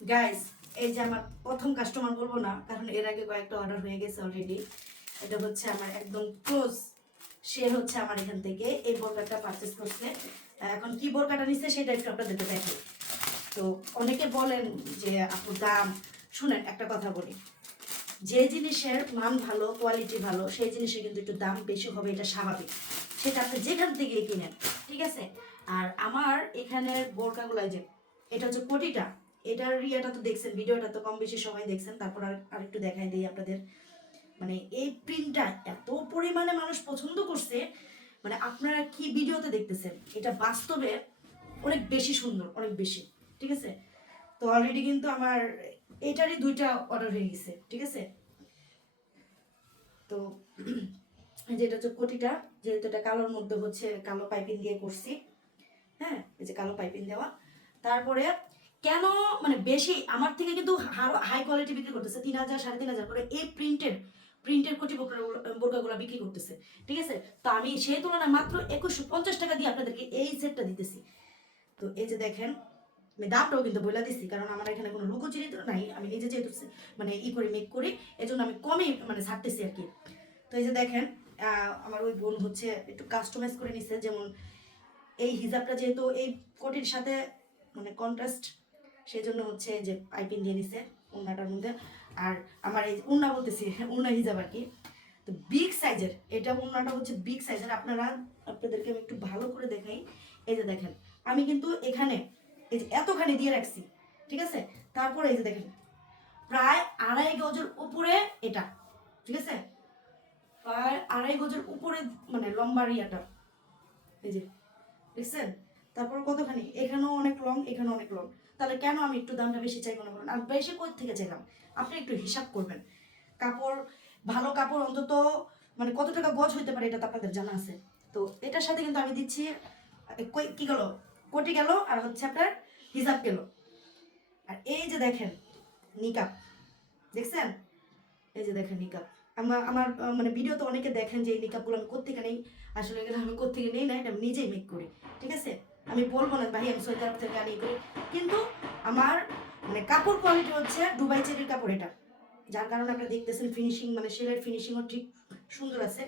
Guys, এই যে আমার প্রথম কাস্টমার বলবো না, কারণ এর আগে কয়েকটা অর্ডার হয়ে গেছে অলরেডি। এটা হচ্ছে আমার একদম ক্লোজ। সে হচ্ছে আমার এখান থেকে এই বোরকাটা পারচেস করছে। এখন কি বোরকাটা নিচ্ছে সেটা একটু আপনাদেরকে দেখি। তো অনেকে বলেন যে আপু দাম, শুনেন একটা কথা বলি, যে জিনিসের মান ভালো, কোয়ালিটি ভালো, সেই জিনিসের কিন্তু একটু দাম বেশি হবে, এটা স্বাভাবিক। সেটা আপনি যেখান থেকে কিনেন, ঠিক আছে। আর আমার এখানের বোরকাগুলো যে, এটা হচ্ছে কোটিটা, এটার ইয়েটা তো দেখছেন, ভিডিওটা তো কম বেশি সময় দেখছেন। তারপর আর একটু দেখাই দিই আপনাদের। মানে এই প্রিন্টটা এত পরিমাণে মানুষ পছন্দ করছে, মানে আপনারা কি ভিডিওতে দেখতেছেন, এটা বাস্তবে অনেক বেশি সুন্দর, অনেক বেশি, ঠিক আছে। তো অলরেডি কিন্তু আমার এটারই 2টা অর্ডার হয়ে গেছে, ঠিক আছে। তো যেটা হচ্ছে কোটিটা, যেহেতু এটা কালোর মধ্যে হচ্ছে কালো পাইপিং দিয়ে করছি, হ্যাঁ, এই যে কালো পাইপিং দেওয়া। তারপরে কেন মানে বেশি আমার থেকে কিন্তু হাই কোয়ালিটি বিক্রি করতেছে, 3,000 3,500 করে এই প্রিন্টের কোটি বোরকাগুলো বিক্রি করতেছে, ঠিক আছে। তো আমি সেই তুলনায় মাত্র 2150 টাকা দিয়ে আপনাদেরকে এই সেটটা দিতেছি। তো এই যে দেখেন, আমি দামটাও কিন্তু বলে দিচ্ছি, কারণ আমার এখানে কোনো লুকোচুরি তো নাই, আমি নিজে যেহেতু মানে করে মেক করি, এজন্য আমি কমই মানে ছাড়তেছি আর কি। তো এই যে দেখেন, আমার ওই বোন হচ্ছে একটু কাস্টমাইজ করে নিছে, যেমন এই হিজাবটা যেহেতু এই কোটির সাথে মানে কন্ট্রাস্ট, সেই জন্য হচ্ছে যে পাইপিং দিয়ে নিছে উন্নাটার মধ্যে। আর আমার এই উন্না বলতেছি, উন্না হিজাব আর কি। তো বিগ সাইজের এটা উন্নাটা হচ্ছে বিগ সাইজের। আপনাদেরকে আমি একটু ভালো করে দেখাই। এই যে দেখেন, আমি কিন্তু এখানে এই যে এতখানি দিয়ে রাখছি, ঠিক আছে। তারপরে এই যে দেখেন, প্রায় 2.5 গজের উপরে এটা, ঠিক আছে। প্রায় 2.5 গজের উপরে মানে লম্বা ইয়াটা, এই যে দেখছেন। তারপর কতখানি এখানেও অনেক লং, এখানেও অনেক লং। তাহলে কেন আমি একটু দামটা বেশি চাইবো না বলুন? আর বেশি কোথা থেকে চাইলাম, আপনি একটু হিসাব করবেন। কাপড়, ভালো কাপড় অন্তত মানে কত টাকা গজ হইতে পারে এটা তো আপনাদের জানা আছে। তো এটার সাথে কিন্তু আমি দিচ্ছি কি গেল, কোটি গেল, আর হচ্ছে আপনার হিসাব গেল। আর এই যে দেখেন নিকাব, দেখছেন, এই যে দেখেন নিকাব। আমার মানে ভিডিওতে অনেকে দেখেন যে এই নিকাবগুলো আমি কোত্থেকে নেই। আসলে এগুলো আমি কোত্থেকে নেই না, এটা আমি নিজেই মেক করি, ঠিক আছে। আমি বলবো না ভাই আমি সৌদি আরব থেকে আনি করি, কিন্তু আমার মানে কাপড় কোয়ালিটি হচ্ছে দুবাই চেরির কাপড় এটা, যার কারণে আপনারা দেখতেছেন ফিনিশিং মানে সেলের ফিনিশিংও ঠিক সুন্দর আছে।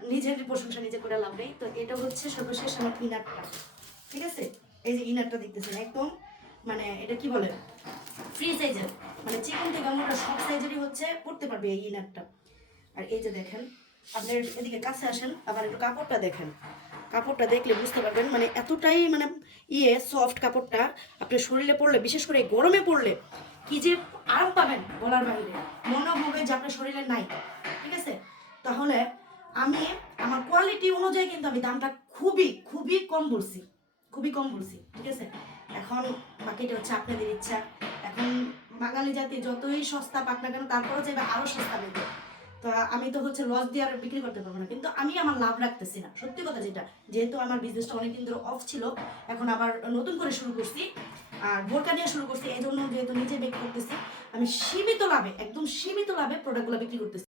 নিজের প্রশংসা নিজে করে লাভ নেই। তো এটা হচ্ছে সর্বশেষ আমার ইনারটা, ঠিক আছে। এই যে ইনারটা দেখতেছেন একদম মানে এটা কি বলে, ফ্রি সাইজের, মানে চিকন থেকে মোটা সব সাইজেরই হচ্ছে পড়তে পারবে এই ইনারটা। আর এই যে দেখেন, আপনার এদিকে কাছে আসেন, আবার একটু কাপড়টা দেখেন। কাপড়টা দেখলে বুঝতে পারবেন মানে এতটাই মানে সফট কাপড়টা। আপনি শরীরে পড়লে, বিশেষ করে গরমে পড়লে কি যে আরাম পাবেন বলার বাইরে, মনে হবে যে আপনার শরীরে নাই, ঠিক আছে। তাহলে আমি আমার কোয়ালিটি অনুযায়ী কিন্তু আমি দামটা খুবই খুবই কম বলছি, খুবই কম বলছি, ঠিক আছে। এখন বাকিটা হচ্ছে আপনাদের ইচ্ছা। এখন বাঙালি জাতি যতই সস্তা পাক না কেন, তারপরেও চাইবে আরো সস্তা পেতে। তো আমি তো হচ্ছে লস দিয়ে আর বিক্রি করতে পারবো না, কিন্তু আমি আমার লাভ রাখতেছি না, সত্যি কথা যেটা। যেহেতু আমার বিজনেসটা অনেকদিন ধরে অফ ছিল, এখন আবার নতুন করে শুরু করছি, আর বোরকা নিয়ে শুরু করছি, এই জন্য যেহেতু নিজে মেক করতেছি, আমি সীমিত লাভে, একদম সীমিত লাভে প্রোডাক্টগুলো বিক্রি করতেছি।